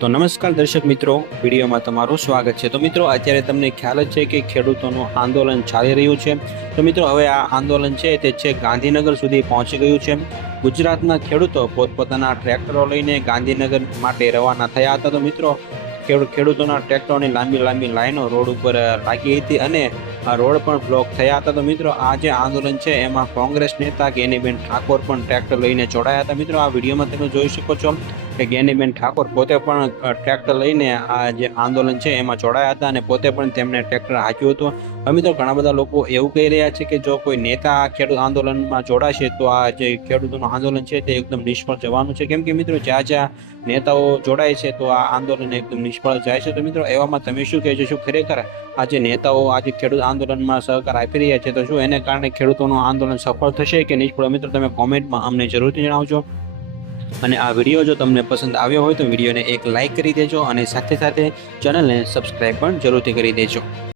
તો નમસ્કાર દર્શક મિત્રો, વિડીયોમાં તમારું સ્વાગત છે। તો મિત્રો, અત્યારે તમને ખ્યાલ જ છે કે ખેડૂતોનું આંદોલન ચાલી રહ્યું છે। તો મિત્રો, હવે આ આંદોલન છે તે ગાંધીનગર સુધી પહોંચી ગયું છે। ગુજરાતના ખેડૂતો પોતપોતાના ટ્રેક્ટરો લઈને ગાંધીનગર માટે રવાના થયા હતા। તો મિત્રો, ખેડૂતોના ટ્રેક્ટરોની લાંબી લાઈનો રોડ ઉપર લાગી હતી અને આ રોડ પણ બ્લોક થયા હતા। તો મિત્રો, આ જે આંદોલન છે એમાં કોંગ્રેસ નેતા ગેનીબેન ઠાકોર પણ ટ્રેક્ટર લઈને જોડાયા હતા। મિત્રો, આ વિડીયોમાં તમે જોઈ શકો છો કે ગેનીબેન ઠાકોર પોતે પણ ટ્રેક્ટર લઈને આ જે આંદોલન છે એમાં જોડાયા હતા અને પોતે પણ તેમને ટ્રેક્ટર હાંક્યું હતું। હવે મિત્રો, ઘણા બધા લોકો એવું કહી રહ્યા છે કે જો કોઈ નેતા ખેડૂત આંદોલનમાં જોડાશે તો આ જે ખેડૂતોનું આંદોલન છે તે એકદમ નિષ્ફળ જવાનું છે। કેમ કે મિત્રો, જ્યાં નેતાઓ જોડાય છે તો આ આંદોલન એકદમ નિષ્ફળ જાય છે। તો મિત્રો, એવામાં તમે શું કહેશો? શું ખરેખર આ જે નેતાઓ આજે ખેડૂત આંદોલનમાં સહકાર આપી રહ્યા છે તો શું એને કારણે ખેડૂતોનું આંદોલન સફળ થશે કે નિષ્ફળ? મિત્રો, તમે કોમેન્ટમાં અમને જરૂરથી જણાવજો। અને આ વિડીયો જો તમને પસંદ આવ્યો હોય તો વિડીયોને એક લાઇક કરી દેજો અને સાથે ચેનલને સબસ્ક્રાઈબ પણ જરૂરથી કરી દેજો।